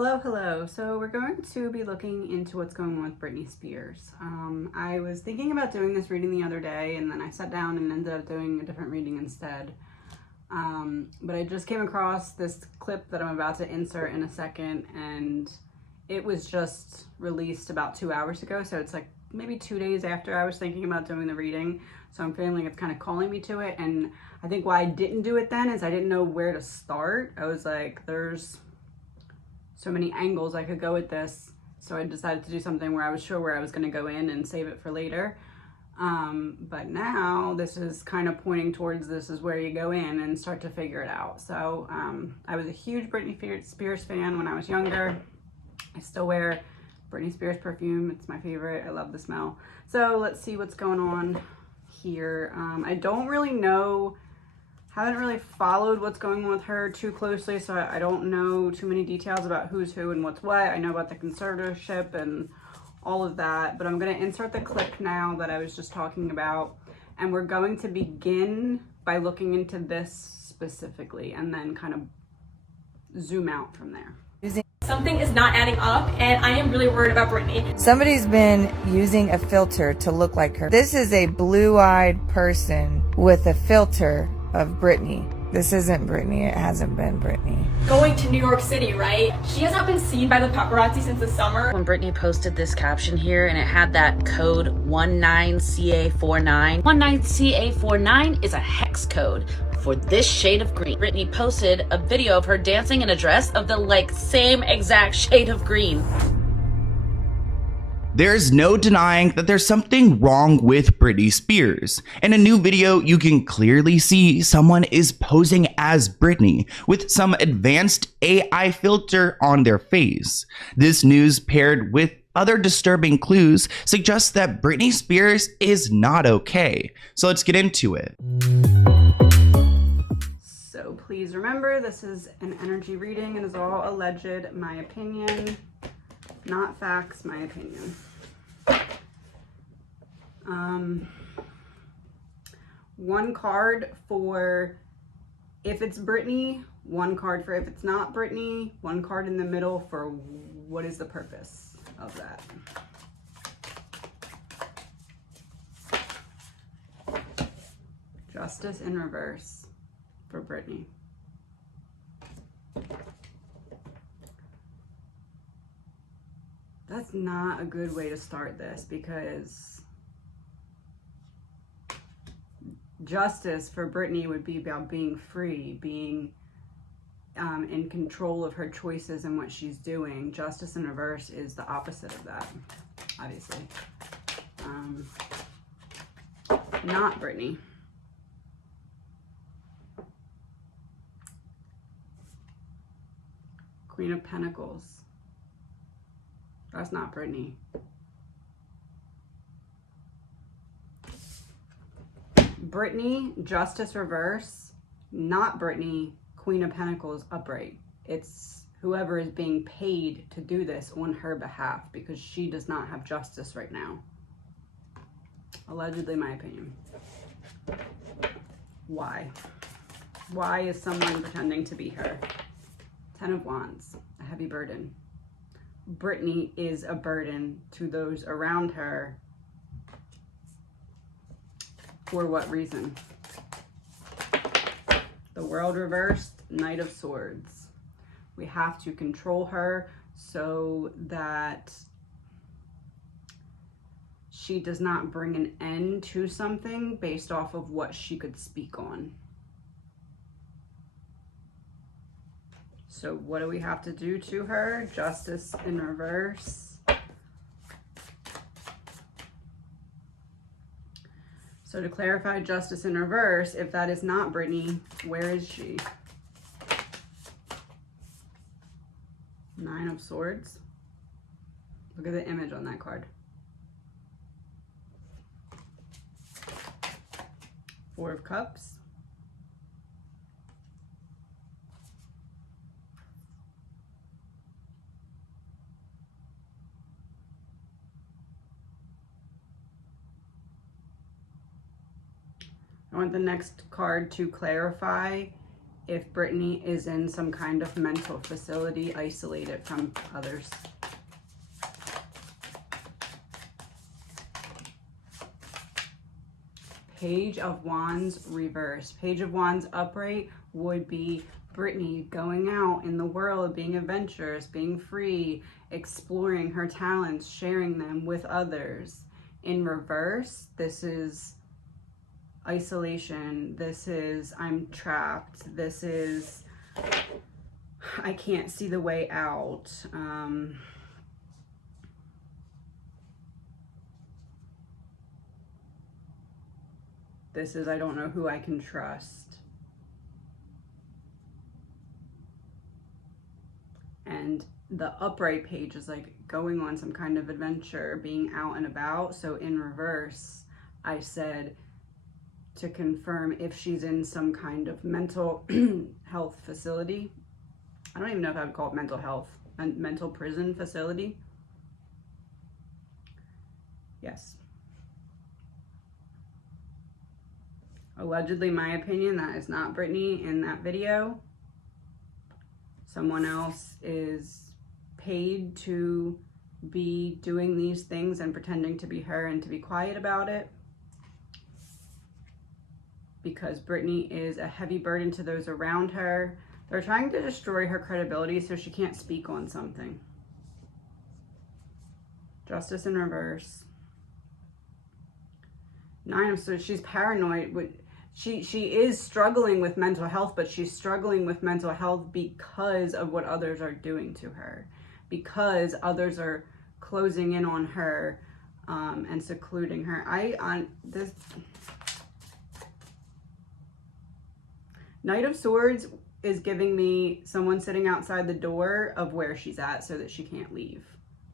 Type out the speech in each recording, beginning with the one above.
Hello. So we're going to be looking into what's going on with Britney Spears. I was thinking about doing this reading the other day, and then I sat down and ended up doing a different reading instead. But I just came across this clip that I'm about to insert in a second, and it was just released about 2 hours ago. So it's like maybe 2 days after I was thinking about doing the reading. So I'm feeling it's kind of calling me to it. And I think why I didn't do it then is I didn't know where to start. I was like, there's so many angles I could go with this. So I decided to do something where I was sure where I was going to go in and save it for later. But now this is kind of pointing towards this is where you go in and start to figure it out. So I was a huge Britney Spears fan when I was younger. I still wear Britney Spears perfume. It's my favorite. I love the smell. So let's see what's going on here. I don't really know, haven't really followed what's going on with her too closely, so I don't know too many details about who's who and what's what. I know about the conservatorship and all of that, but I'm going to insert the clip now that I was just talking about, and we're going to begin by looking into this specifically and then kind of zoom out from there. Something is not adding up, and I am really worried about Britney. Somebody's been using a filter to look like her. This is a blue-eyed person with a filter of Britney. This isn't Britney. It hasn't been Britney. Going to New York City, right? She has not been seen by the paparazzi since the summer. When Britney posted this caption here and it had that code 19CA49. 19CA49 is a hex code for this shade of green. Britney posted a video of her dancing in a dress of the same exact shade of green. There's no denying that there's something wrong with Britney Spears. In a new video, you can clearly see someone is posing as Britney with some advanced AI filter on their face. This news, paired with other disturbing clues, suggests that Britney Spears is not okay. So let's get into it. So please remember, this is an energy reading and is all alleged, my opinion. Not facts, my opinion. One card for if it's Britney, one card for if it's not Britney, one card in the middle for what is the purpose of that. Justice in reverse for Britney. That's not a good way to start this, because justice for Britney would be about being free, being in control of her choices and what she's doing. Justice in reverse is the opposite of that, obviously. Not Britney. Queen of Pentacles. That's not Britney. Britney, Justice reverse. Not Britney, Queen of Pentacles upright. It's whoever is being paid to do this on her behalf, because she does not have justice right now. Allegedly, my opinion. Why? Why is someone pretending to be her? 10 of Wands, a heavy burden. Britney is a burden to those around her. For what reason? The World reversed, Knight of Swords. We have to control her so that she does not bring an end to something based off of what she could speak on. So what do we have to do to her? Justice in reverse. So to clarify justice in reverse, if that is not Britney, where is she? Nine of Swords. Look at the image on that card. Four of Cups. I want the next card to clarify if Brittany is in some kind of mental facility, isolated from others. Page of Wands reverse. Page of Wands upright would be Brittany going out in the world, being adventurous, being free, exploring her talents, sharing them with others. In reverse, this is isolation. This is I'm trapped. This is I can't see the way out. This is I don't know who I can trust. And the upright page is like going on some kind of adventure, being out and about. So in reverse, I said to confirm if she's in some kind of mental health facility. I don't even know if I would call it mental health, mental prison facility. Yes. Allegedly, my opinion, that is not Brittany in that video. Someone else is paid to be doing these things and pretending to be her and to be quiet about it, because Brittany is a heavy burden to those around her. They're trying to destroy her credibility so she can't speak on something. Justice in reverse. So she's paranoid. She is struggling with mental health, but she's struggling with mental health because of what others are doing to her, because others are closing in on her and secluding her. This Knight of Swords is giving me someone sitting outside the door of where she's at so that she can't leave.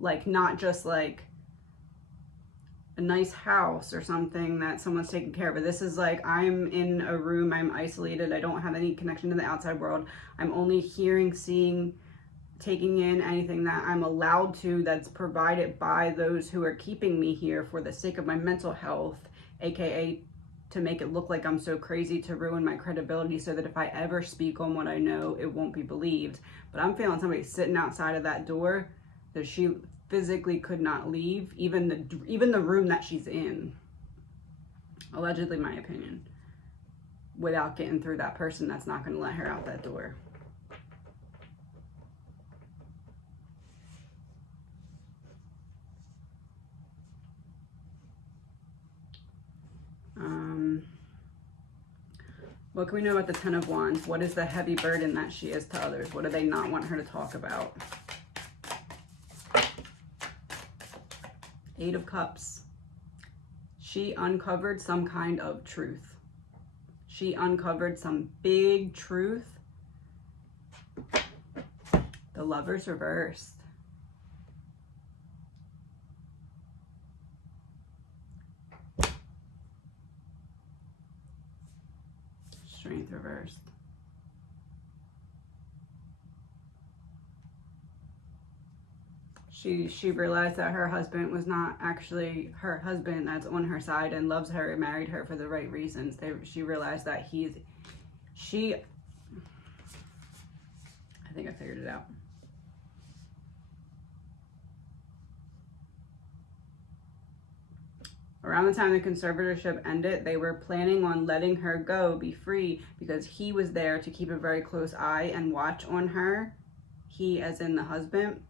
Like, not just like a nice house or something that someone's taking care of. But this is like, I'm in a room, I'm isolated, I don't have any connection to the outside world. I'm only hearing, seeing, taking in anything that I'm allowed to, that's provided by those who are keeping me here for the sake of my mental health, aka to make it look like I'm so crazy, to ruin my credibility so that if I ever speak on what I know, it won't be believed. But I'm feeling somebody sitting outside of that door that she physically could not leave, even the room that she's in, allegedly, my opinion, without getting through that person that's not going to let her out that door. What can we know about the Ten of Wands? What is the heavy burden that she is to others? What do they not want her to talk about? Eight of Cups. She uncovered some kind of truth. She uncovered some big truth. The Lover's reversed. Strength reversed. She realized that her husband was not actually her husband, that's on her side and loves her and married her for the right reasons. She realized that I think I figured it out. Around the time the conservatorship ended, they were planning on letting her go, be free, because he was there to keep a very close eye and watch on her. He as in the husband.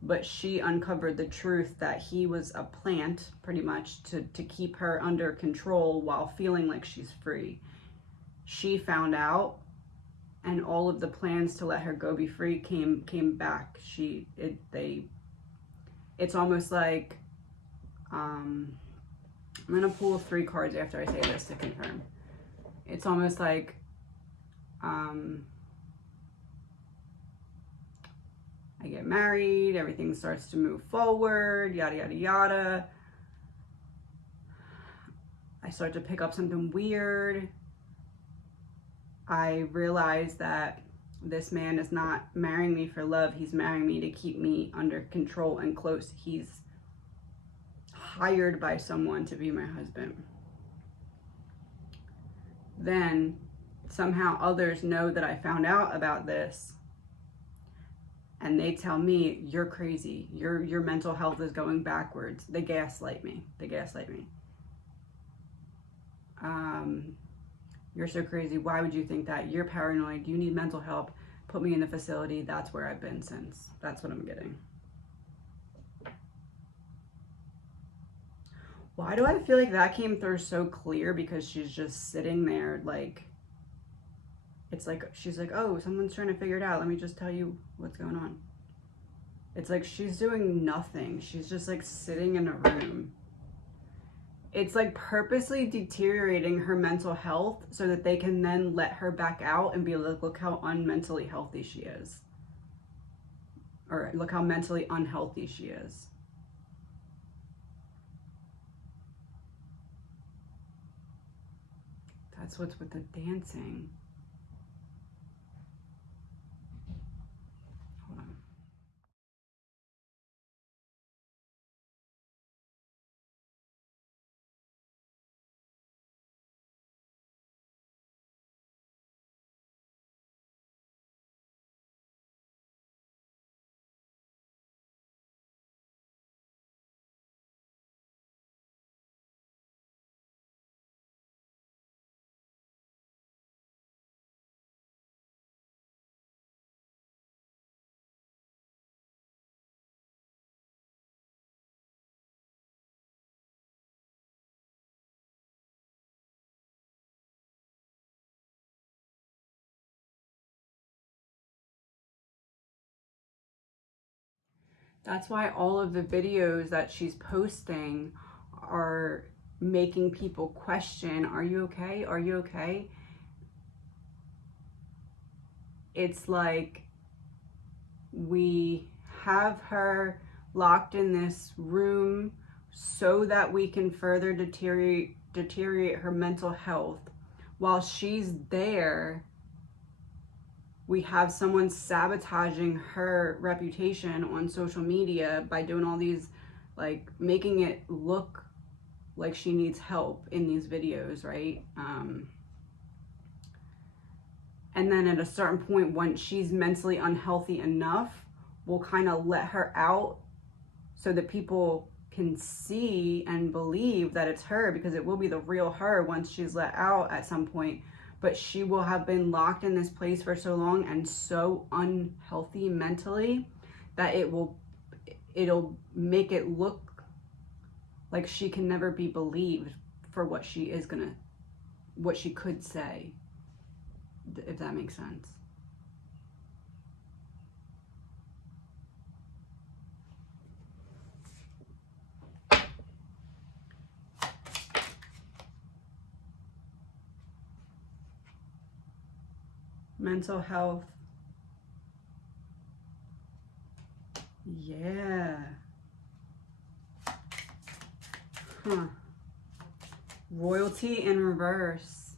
But she uncovered the truth that he was a plant, pretty much, to keep her under control while feeling like she's free. She found out, and all of the plans to let her go be free came back. It's almost like, I'm gonna pull 3 cards after I say this to confirm. It's almost like, I get married, everything starts to move forward, yada, yada, yada. I start to pick up something weird. I realize that this man is not marrying me for love. He's marrying me to keep me under control and close. He's hired by someone to be my husband. then somehow others know that I found out about this, and they tell me, you're crazy, your mental health is going backwards. They gaslight me. You're so crazy. Why would you think that? You're paranoid. You need mental help. Put me in the facility. That's where I've been since. That's what I'm getting. Why do I feel like that came through so clear? Because she's just sitting there like, it's like, she's like, oh, someone's trying to figure it out. Let me just tell you what's going on. It's like she's doing nothing. She's just like sitting in a room. It's like purposely deteriorating her mental health so that they can then let her back out and be like, look how unmentally healthy she is. Or look how mentally unhealthy she is. That's what's with the dancing. Hold on. That's why all of the videos that she's posting are making people question, are you okay? Are you okay? It's like we have her locked in this room so that we can further deteriorate her mental health. While she's there, we have someone sabotaging her reputation on social media by doing all these, like, making it look like she needs help in these videos, right? And then at a certain point, when she's mentally unhealthy enough, we'll kind of let her out so that people can see and believe that it's her, because it will be the real her once she's let out at some point. But she will have been locked in this place for so long and so unhealthy mentally that it'll make it look like she can never be believed for what she could say, if that makes sense. Mental health. Yeah. Huh. Royalty in reverse.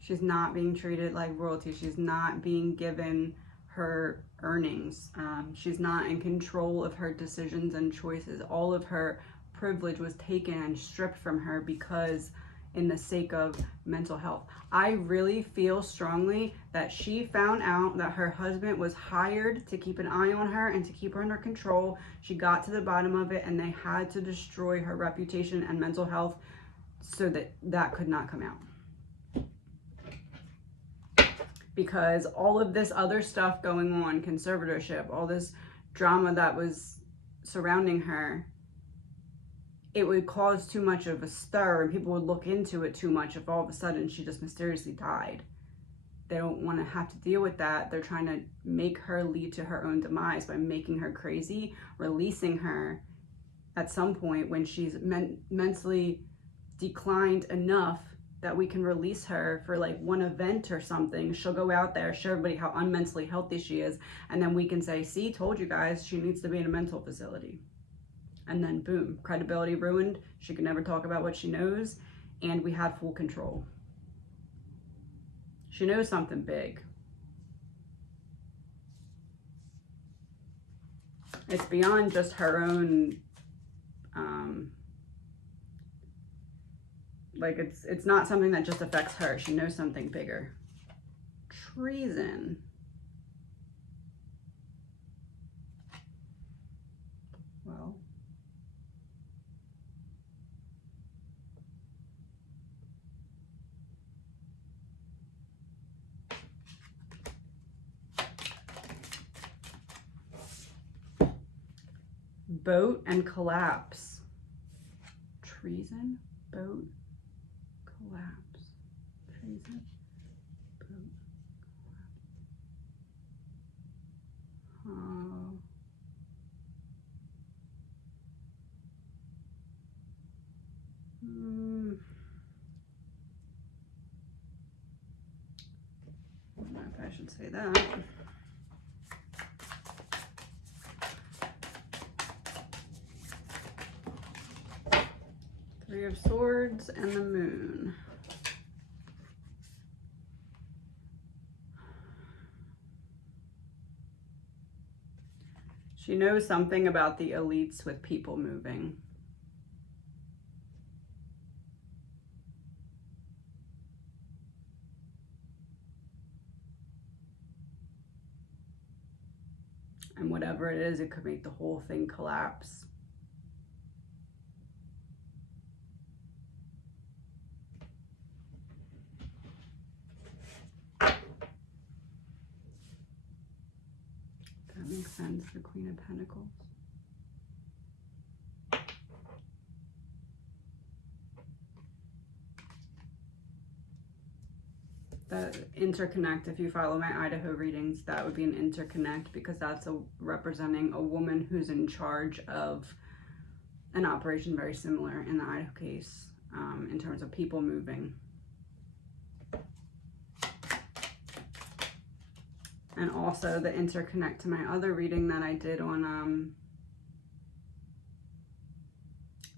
She's not being treated like royalty. She's not being given her earnings. She's not in control of her decisions and choices. All of her privilege was taken and stripped from her because in the sake of mental health. I really feel strongly that she found out that her husband was hired to keep an eye on her and to keep her under control. She got to the bottom of it, and they had to destroy her reputation and mental health so that that could not come out. Because all of this other stuff going on, conservatorship, all this drama that was surrounding her, it would cause too much of a stir and people would look into it too much if all of a sudden she just mysteriously died. They don't want to have to deal with that. They're trying to make her lead to her own demise by making her crazy, releasing her at some point when she's mentally declined enough that we can release her for like one event or something. She'll go out there, show everybody how unmentally healthy she is, and then we can say, see, told you guys, she needs to be in a mental facility. And then boom, credibility ruined. She can never talk about what she knows, and we have full control. She knows something big. It's beyond just her own, Like it's not something that just affects her. She knows something bigger. Treason. Well, boat and collapse. Treason, boat, collapse. Treason, boat, collapse. Oh. I don't know if I should say that. Three of Swords and the Moon. She knows something about the elites with people moving. And whatever it is, it could make the whole thing collapse. That makes sense for Queen of Pentacles. The interconnect, if you follow my Idaho readings, that would be an interconnect because that's representing a woman who's in charge of an operation very similar in the Idaho case in terms of people moving. And also the interconnect to my other reading that I did on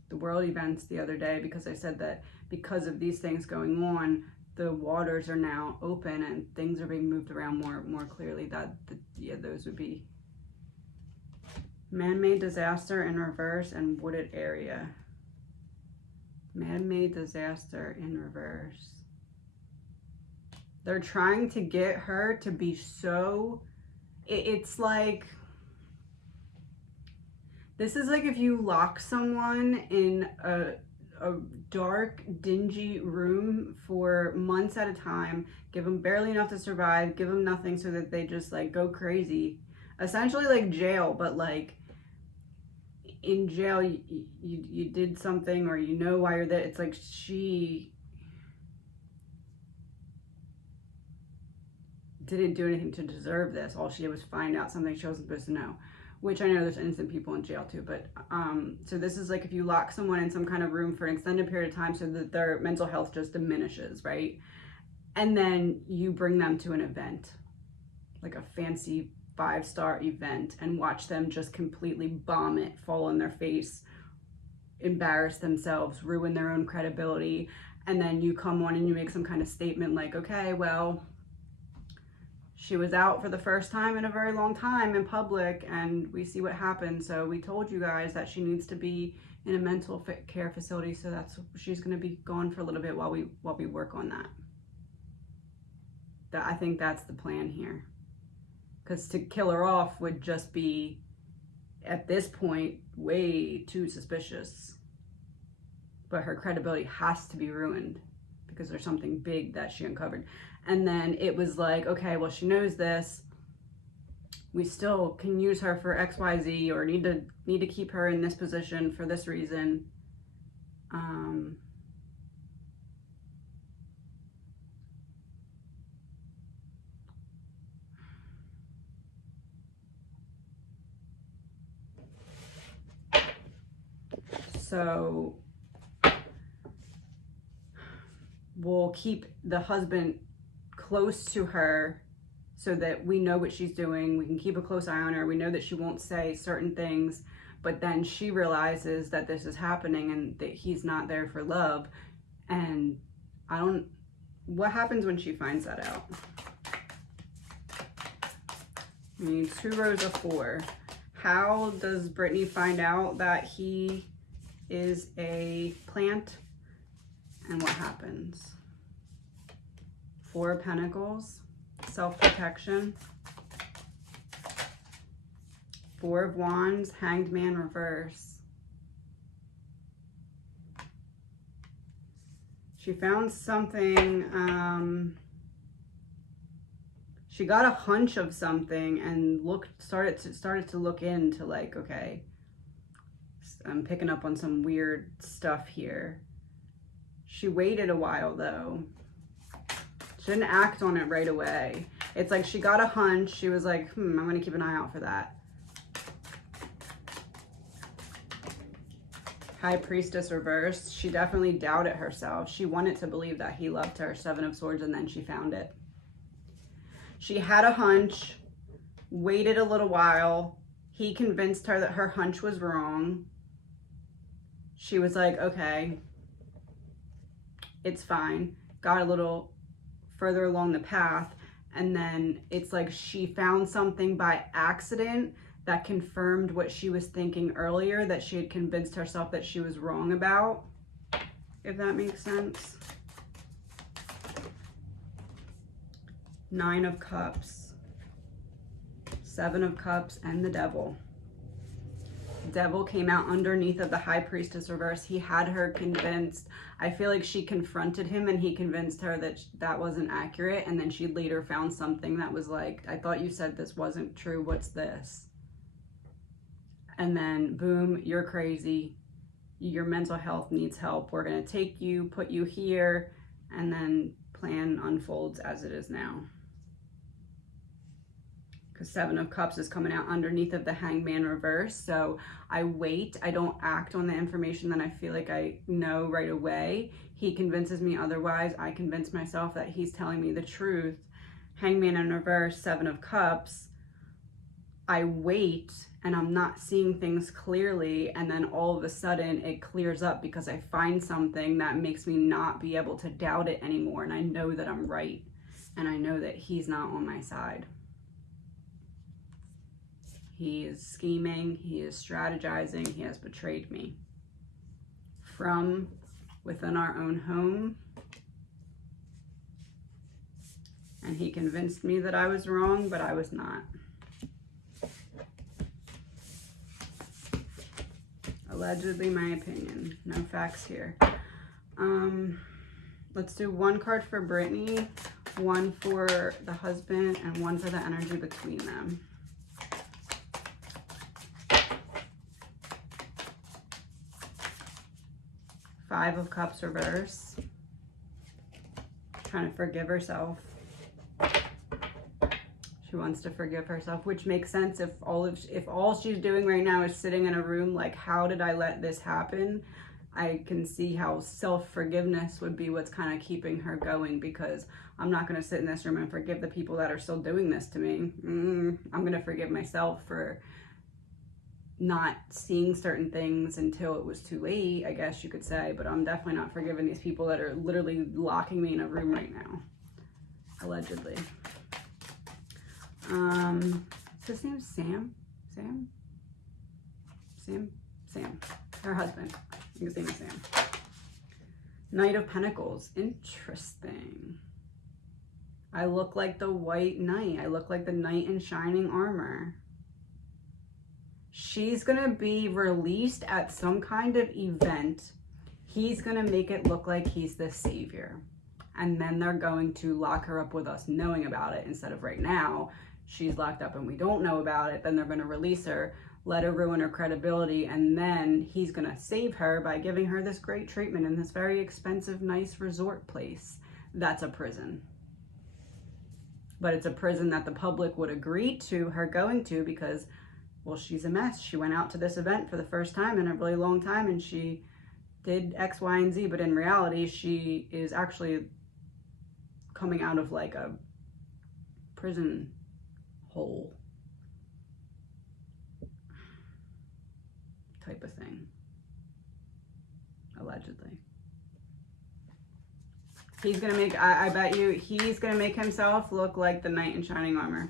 the world events the other day, because I said that because of these things going on, the waters are now open and things are being moved around more clearly. Yeah, those would be man-made disaster in reverse and wooded area. Man-made disaster in reverse. They're trying to get her to be so, it's like, this is like if you lock someone in a dark, dingy room for months at a time, give them barely enough to survive, give them nothing so that they just like go crazy. Essentially like jail, but like in jail, you did something or you know why you're there. It's like she didn't do anything to deserve this. All she did was find out something she wasn't supposed to know, which I know there's innocent people in jail too, but so this is like if you lock someone in some kind of room for an extended period of time so that their mental health just diminishes, right? And then you bring them to an event, like a fancy 5-star event, and watch them just completely bomb it, fall on their face, embarrass themselves, ruin their own credibility, and then you come on and you make some kind of statement like, okay, well, she was out for the first time in a very long time in public and we see what happened. So we told you guys that she needs to be in a mental care facility. So she's going to be gone for a little bit while we work on that. I think that's the plan here. Because to kill her off would just be, at this point, way too suspicious. But her credibility has to be ruined because there's something big that she uncovered. And then it was like, okay, well, she knows this. We still can use her for XYZ, or need to keep her in this position for this reason. So we'll keep the husband close to her so that we know what she's doing. We can keep a close eye on her. We know that she won't say certain things, but then she realizes that this is happening and that he's not there for love. And what happens when she finds that out? I mean, 2 rows of 4. How does Brittany find out that he is a plant And what happens? Four of Pentacles, self-protection. Four of Wands, Hanged Man reverse. She found something, she got a hunch of something and started to look into, like, okay, I'm picking up on some weird stuff here. She waited a while though. She didn't act on it right away. It's like she got a hunch. She was like, I'm gonna keep an eye out for that. High Priestess reversed. She definitely doubted herself. She wanted to believe that he loved her. Seven of Swords, and then she found it. She had a hunch, waited a little while. He convinced her that her hunch was wrong. She was like, okay, it's fine. Got a little further along the path. And then it's like she found something by accident that confirmed what she was thinking earlier, that she had convinced herself that she was wrong about, if that makes sense. Nine of Cups, Seven of Cups, and the Devil. Devil came out underneath of the High Priestess reverse. He had her convinced. I feel like she confronted him and he convinced her that that wasn't accurate. And then she later found something that was like, I thought you said this wasn't true. What's this? And then boom, you're crazy. Your mental health needs help. We're going to take you, put you here, and then plan unfolds as it is now. Because Seven of Cups is coming out underneath of the Hanged Man reverse. So I wait. I don't act on the information that I feel like I know right away. He convinces me otherwise. I convince myself that he's telling me the truth. Hanged Man in reverse, Seven of Cups. I wait and I'm not seeing things clearly, and then all of a sudden it clears up because I find something that makes me not be able to doubt it anymore, and I know that I'm right, and I know that he's not on my side. He is scheming, he is strategizing, he has betrayed me. From within our own home, and he convinced me that I was wrong, but I was not. Allegedly, my opinion. No facts here. Let's do one card for Brittany, one for the husband, and one for the energy between them. Five of Cups reverse. Trying to forgive herself. She wants to forgive herself, which makes sense if all she's doing right now is sitting in a room like, how did I let this happen? I can see how self-forgiveness would be what's kind of keeping her going, because I'm not going to sit in this room and forgive the people that are still doing this to me. I'm going to forgive myself for not seeing certain things until it was too late, I guess you could say, but I'm definitely not forgiving these people that are literally locking me in a room right now, allegedly. His name's Sam? Sam. Her husband. I think his name is Sam. Knight of Pentacles. Interesting. I look like the White Knight. I look like the knight in shining armor. She's going to be released at some kind of event. He's going to make it look like he's the savior. And then they're going to lock her up with us knowing about it, instead of right now she's locked up and we don't know about it. Then they're going to release her, let her ruin her credibility, and then he's going to save her by giving her this great treatment in this very expensive, nice resort place. That's a prison. But it's a prison that the public would agree to her going to because, well, she's a mess. She went out to this event for the first time in a really long time and she did X, Y, and Z, but in reality, she is actually coming out of like a prison hole type of thing, allegedly. He's gonna make, I bet you, he's gonna make himself look like the knight in shining armor.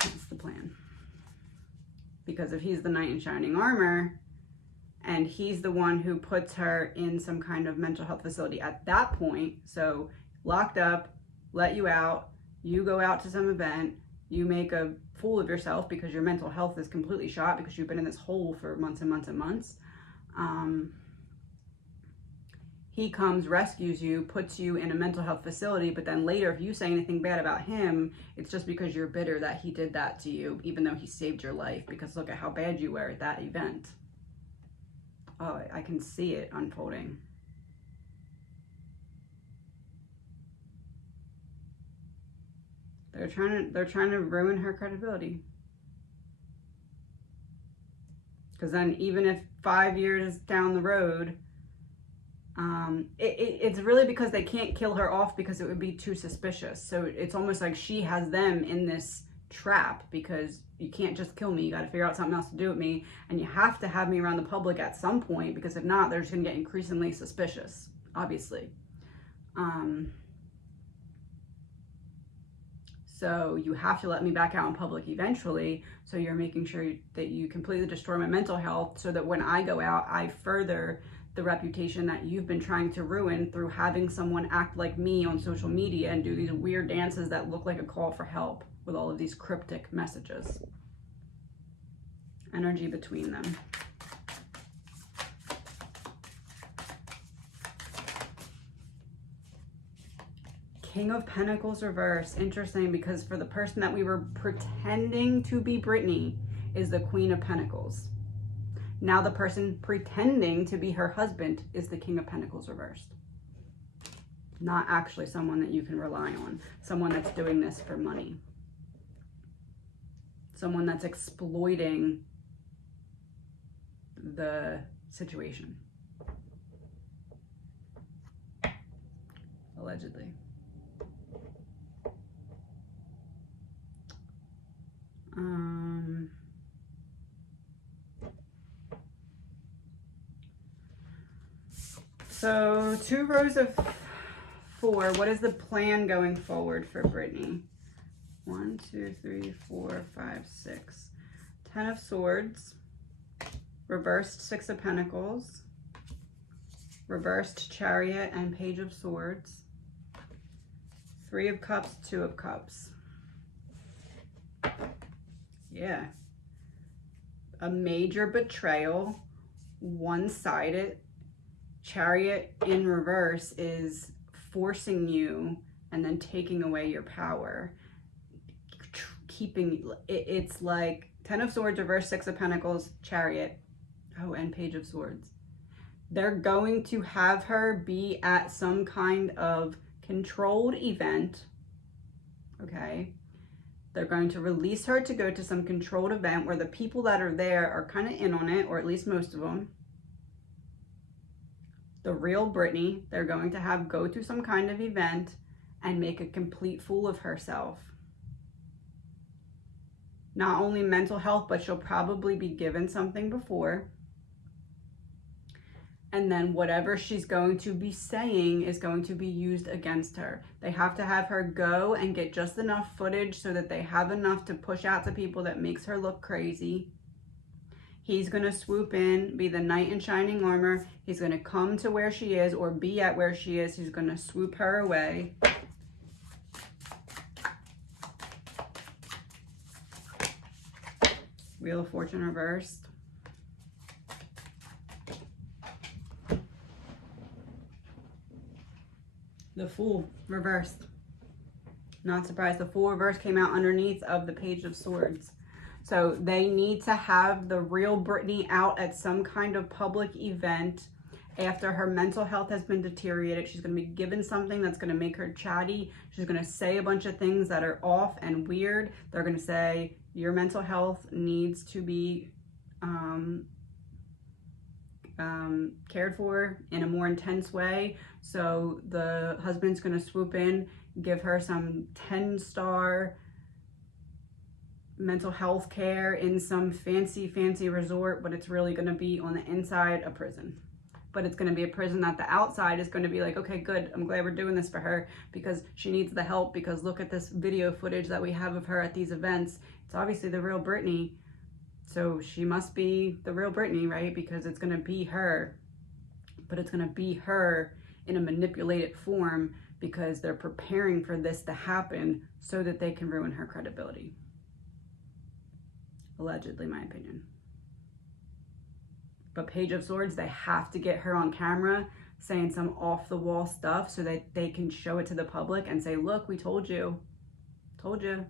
That's the plan. Because if he's the knight in shining armor and he's the one who puts her in some kind of mental health facility at that point. So locked up, let you out, you go out to some event, you make a fool of yourself because your mental health is completely shot because you've been in this hole for months and months and months. He comes, rescues you, puts you in a mental health facility, but then later if you say anything bad about him, it's just because you're bitter that he did that to you, even though he saved your life, because look at how bad you were at that event. Oh, I can see it unfolding. They're trying to ruin her credibility. Because then even if 5 years down the road, it's really because they can't kill her off because it would be too suspicious. So it's almost like she has them in this trap because you can't just kill me. You got to figure out something else to do with me. And you have to have me around the public at some point, because if not, they're just going to get increasingly suspicious, obviously. So you have to let me back out in public eventually. So you're making sure that you completely destroy my mental health so that when I go out, I further the reputation that you've been trying to ruin through having someone act like me on social media and do these weird dances that look like a call for help with all of these cryptic messages. Energy between them. King of Pentacles reverse. Interesting, because for the person that we were pretending to be Brittany is the Queen of Pentacles. Now the person pretending to be her husband is the King of Pentacles reversed. Not actually someone that you can rely on. Someone that's doing this for money. Someone that's exploiting the situation. Allegedly. So 2 rows of 4. What is the plan going forward for Brittany? 1, 2, 3, 4, 5, 6. 10 of Swords. Reversed 6 of Pentacles. Reversed Chariot and Page of Swords. 3 of Cups, 2 of Cups. Yeah. A major betrayal. One-sided. Chariot in reverse is forcing you and then taking away your power. Keeping, it's like 10 of Swords, reverse 6 of Pentacles, Chariot. Oh, and Page of Swords. They're going to have her be at some kind of controlled event. Okay. They're going to release her to go to some controlled event where the people that are there are kind of in on it, or at least most of them. The real Brittany, they're going to have go to some kind of event and make a complete fool of herself. Not only mental health, but she'll probably be given something before. And then whatever she's going to be saying is going to be used against her. They have to have her go and get just enough footage so that they have enough to push out to people that makes her look crazy. He's going to swoop in, be the knight in shining armor. He's going to come to where she is or be at where she is. He's going to swoop her away. Wheel of Fortune reversed. The Fool reversed. Not surprised. The Fool reversed came out underneath of the Page of Swords. So they need to have the real Brittany out at some kind of public event after her mental health has been deteriorated. She's going to be given something that's going to make her chatty. She's going to say a bunch of things that are off and weird. They're going to say, your mental health needs to be cared for in a more intense way. So the husband's going to swoop in, give her some 10-star mental health care in some fancy resort, but it's really going to be on the inside a prison. But it's going to be a prison that the outside is going to be like, okay, good, I'm glad we're doing this for her because she needs the help, because look at this video footage that we have of her at these events. It's obviously the real Brittany. So she must be the real Britney, right? Because it's going to be her, but it's going to be her in a manipulated form because they're preparing for this to happen so that they can ruin her credibility. Allegedly, my opinion. But Page of Swords, they have to get her on camera saying some off-the-wall stuff so that they can show it to the public and say, look, we told you. Told you.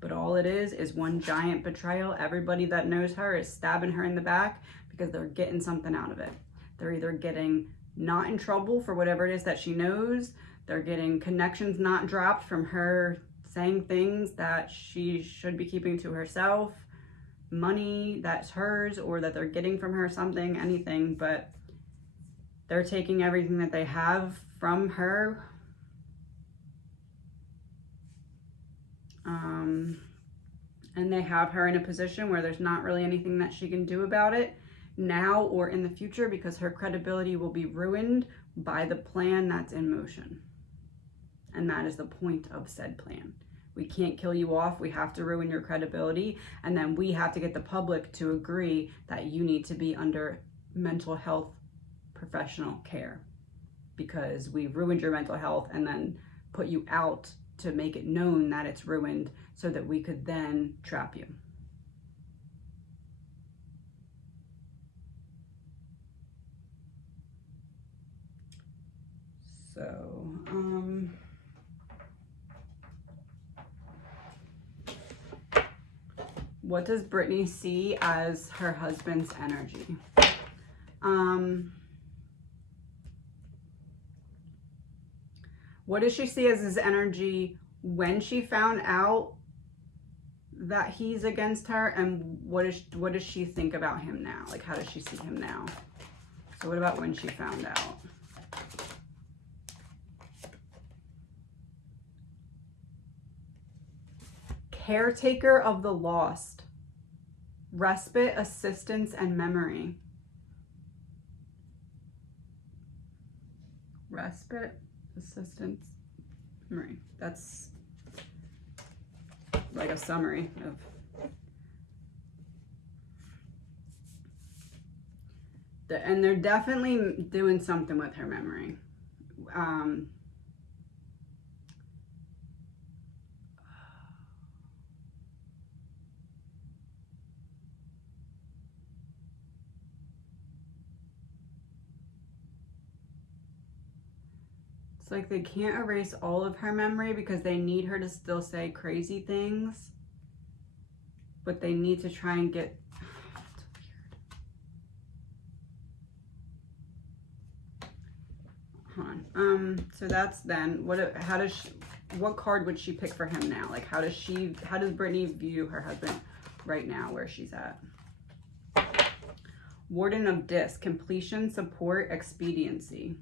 But all it is one giant betrayal. Everybody that knows her is stabbing her in the back because they're getting something out of it. They're either getting not in trouble for whatever it is that she knows. They're getting connections not dropped from her saying things that she should be keeping to herself. Money that's hers, or that they're getting from her, something, anything. But they're taking everything that they have from her. And they have her in a position where there's not really anything that she can do about it now or in the future, because her credibility will be ruined by the plan that's in motion. And that is the point of said plan. We can't kill you off. We have to ruin your credibility. And then we have to get the public to agree that you need to be under mental health professional care, because we ruined your mental health and then put you out to make it known that it's ruined so that we could then trap you. So, what does Britney see as her husband's energy? What does she see as his energy when she found out that he's against her, and what does she think about him now? Like, how does she see him now? So what about when she found out? Caretaker of the lost. Respite, assistance, and memory. Respite, assistance, memory. That's like a summary of and they're definitely doing something with her memory. It's like they can't erase all of her memory because they need her to still say crazy things, but they need to try and get, hold on. So that's then, what card would she pick for him now? Like, how does Britney view her husband right now where she's at? Warden of Disc, completion, support, expediency.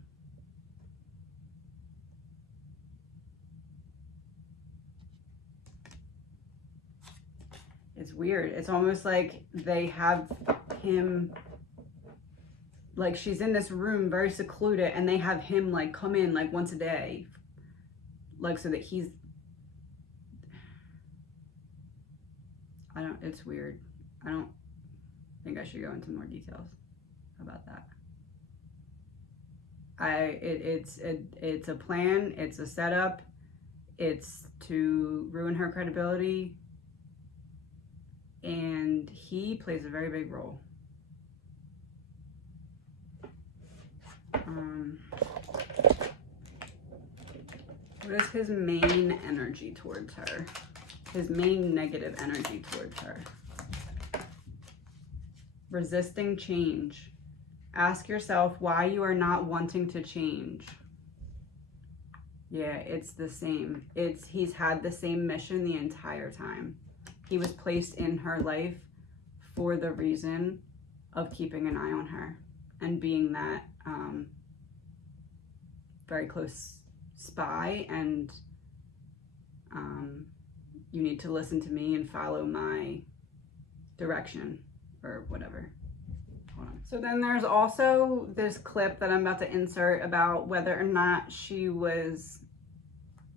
It's weird. It's almost like they have him, like she's in this room very secluded and they have him like come in like once a day, like so that he's, it's weird. I don't think I should go into more details about that. It's a plan, it's a setup, it's to ruin her credibility. And he plays a very big role. What is his main energy towards her? His main negative energy towards her? Resisting change. Ask yourself why you are not wanting to change. Yeah, it's the same. He's had the same mission the entire time. He was placed in her life for the reason of keeping an eye on her and being that very close spy, and you need to listen to me and follow my direction or whatever. Hold on. So then there's also this clip that I'm about to insert about whether or not she was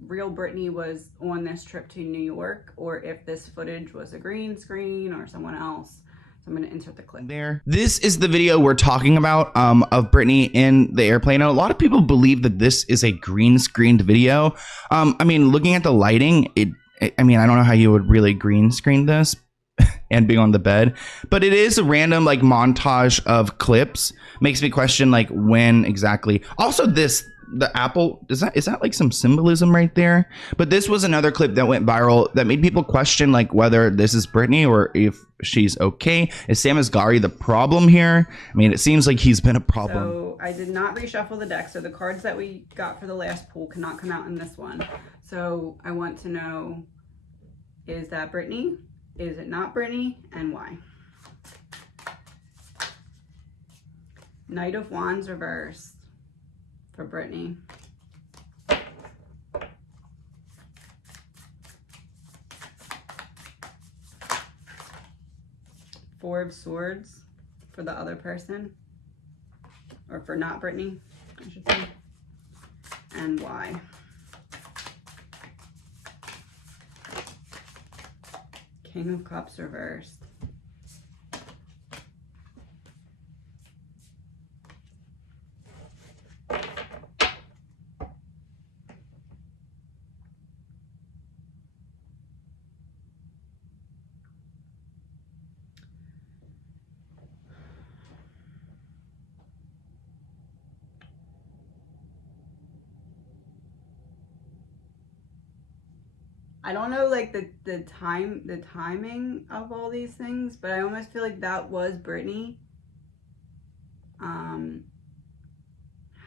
real Brittany was on this trip to New York, or if this footage was a green screen or someone else. So I'm going to insert the clip there. This is the video we're talking about of Brittany in the airplane. And a lot of people believe that this is a green screened video. I mean, looking at the lighting, I mean, I don't know how you would really green screen this and being on the bed, but it is a random like montage of clips. Makes me question like when exactly. Also, the apple, is that like some symbolism right there? But this was another clip that went viral that made people question like whether this is Brittany or if she's okay. Is Sam Asghari the problem here? I mean, it seems like he's been a problem. So I did not reshuffle the deck, so the cards that we got for the last pool cannot come out in this one. So I want to know, is that Brittany? Is it not Brittany? And why? Knight of Wands reversed for Brittany. Four of Swords for the other person, or for not Brittany, I should say. And why? King of Cups reversed. I don't know like the timing of all these things, but I almost feel like that was Brittany. How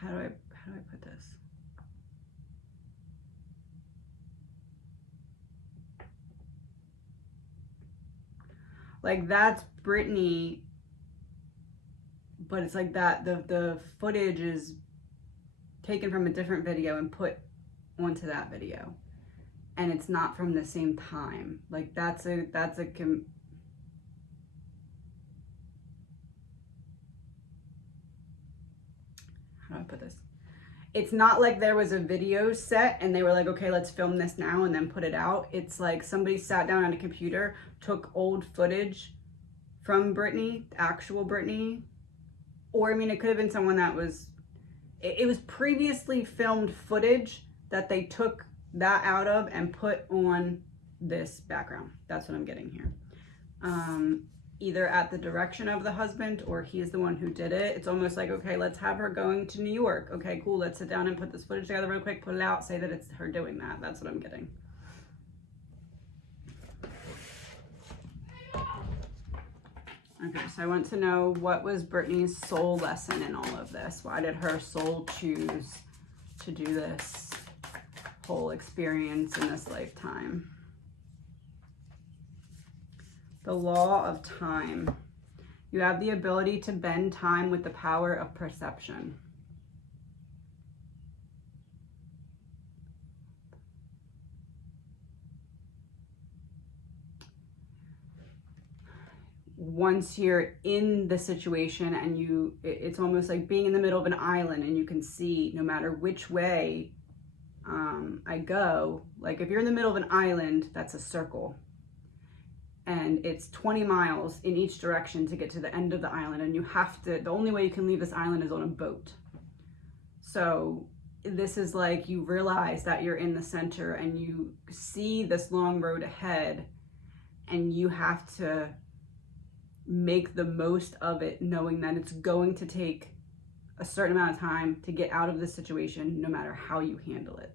do I put this? Like that's Brittany, but it's like that the footage is taken from a different video and put onto that video. And it's not from the same time. Like how do I put this? It's not like there was a video set and they were like, okay, let's film this now and then put it out. It's like somebody sat down on a computer, took old footage from Brittany, actual Brittany. Or I mean, it could have been someone that was, it was previously filmed footage that they took that out of and put on this background. That's what I'm getting here. Either at the direction of the husband or he's the one who did it. It's almost like, okay, let's have her going to New York. Okay, cool. Let's sit down and put this footage together real quick, put it out, say that it's her doing that. That's what I'm getting. Okay, so I want to know, what was Brittany's soul lesson in all of this? Why did her soul choose to do this whole experience in this lifetime? The law of time. You have the ability to bend time with the power of perception. Once you're in the situation and it's almost like being in the middle of an island and you can see no matter which way I go, like if you're in the middle of an island, that's a circle. And it's 20 miles in each direction to get to the end of the island. And you have to, the only way you can leave this island is on a boat. So this is like, you realize that you're in the center and you see this long road ahead and you have to make the most of it, knowing that it's going to take a certain amount of time to get out of this situation, no matter how you handle it.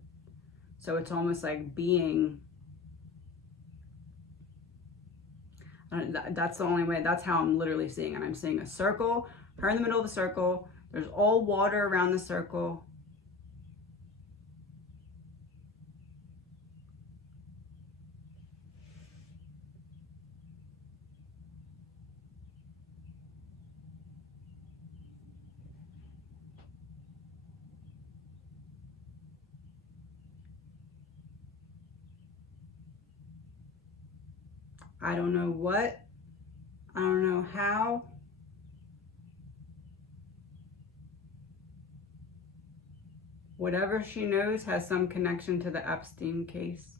So it's almost like being, that's the only way, that's how I'm literally seeing it. I'm seeing a circle, her in the middle of the circle, there's all water around the circle. I don't know what, I don't know how. Whatever she knows has some connection to the Epstein case.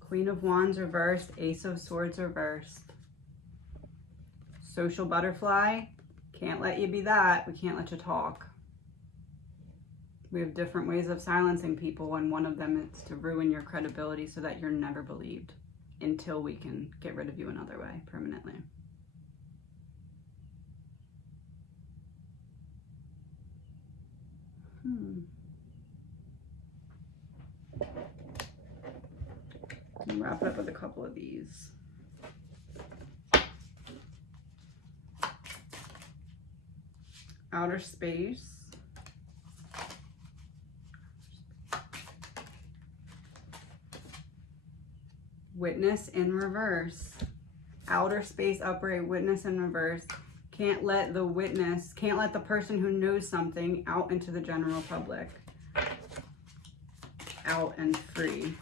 Queen of Wands reversed, Ace of Swords reversed. Social butterfly, can't let you be that. We can't let you talk. We have different ways of silencing people, and one of them is to ruin your credibility so that you're never believed until we can get rid of you another way permanently. Wrap it up with a couple of these. Outer space. Witness in reverse. Outer space upright, witness in reverse. Can't let the witness, can't let the person who knows something out into the general public. Out and free.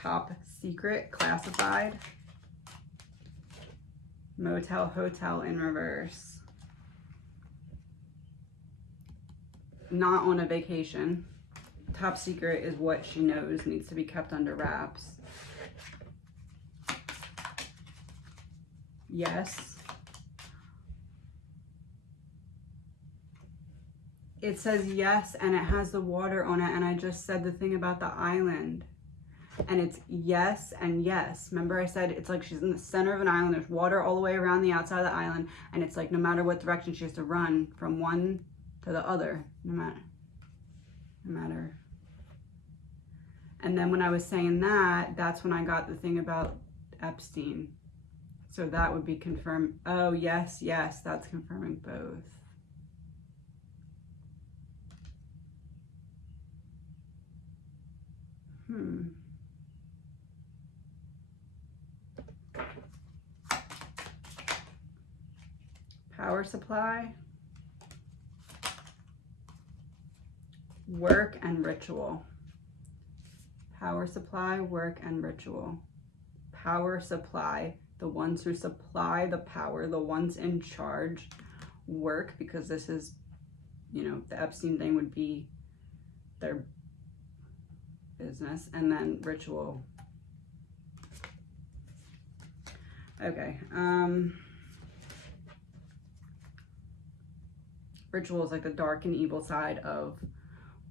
Top secret, classified. Motel, hotel in reverse. Not on a vacation. Top secret is what she knows needs to be kept under wraps. Yes. It says yes, and it has the water on it, and I just said the thing about the island. And it's yes and yes. Remember I said it's like she's in the center of an island. There's water all the way around the outside of the island. And it's like no matter what direction she has to run from one to the other. No matter. And then when I was saying that, that's when I got the thing about Epstein. So that would be confirmed. Oh, yes, yes. That's confirming both. Power supply, work and ritual. Power supply, work and ritual. Power supply, the ones who supply the power, the ones in charge. Work, because this is, you know, the Epstein thing would be their business. And then ritual. Okay, ritual is like the dark and evil side of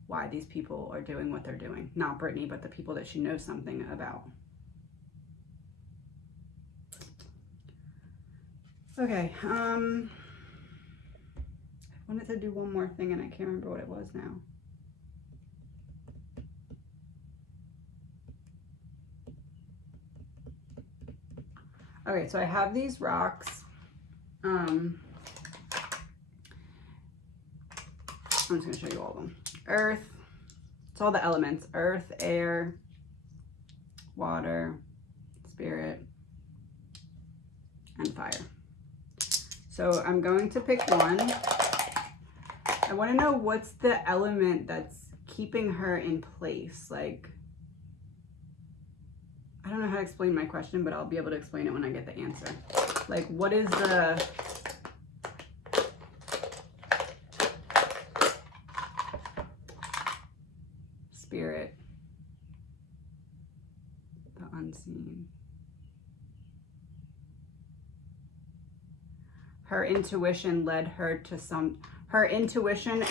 why these people are doing what they're doing. Not BRITNEY, but the people that she knows something about. Okay, I wanted to do one more thing and I can't remember what it was now. Okay, so I have these rocks. I'm just gonna show you all of them. Earth, it's all the elements. Earth, air, water, spirit, and fire. So I'm going to pick one. I wanna know what's the element that's keeping her in place. Like, I don't know how to explain my question, but I'll be able to explain it when I get the answer. Like, what is the... spirit, the unseen. Her intuition led her to some, her intuition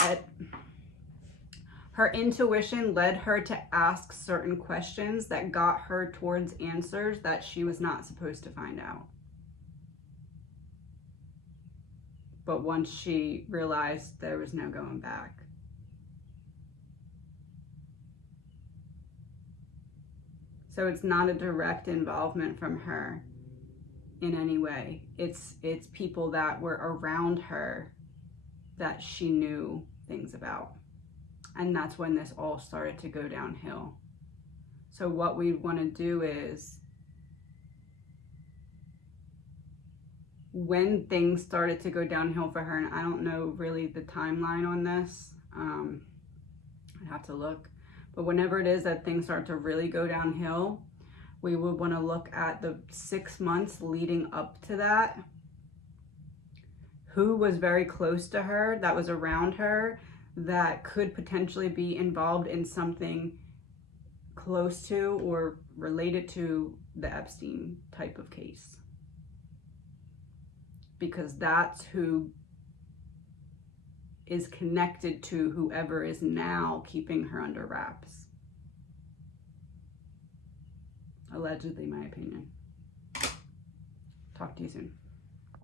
led her to ask certain questions that got her towards answers that she was not supposed to find out. But once she realized there was no going back. So it's not a direct involvement from her in any way. It's people that were around her that she knew things about. And that's when this all started to go downhill. So what we want to do is when things started to go downhill for her, and I don't know really the timeline on this, I'd have to look, but whenever it is that things start to really go downhill, we would want to look at the 6 months leading up to that. Who was very close to her, that was around her, that could potentially be involved in something close to or related to the Epstein type of case. Because that's who is connected to whoever is now keeping her under wraps. Allegedly, my opinion. Talk to you soon.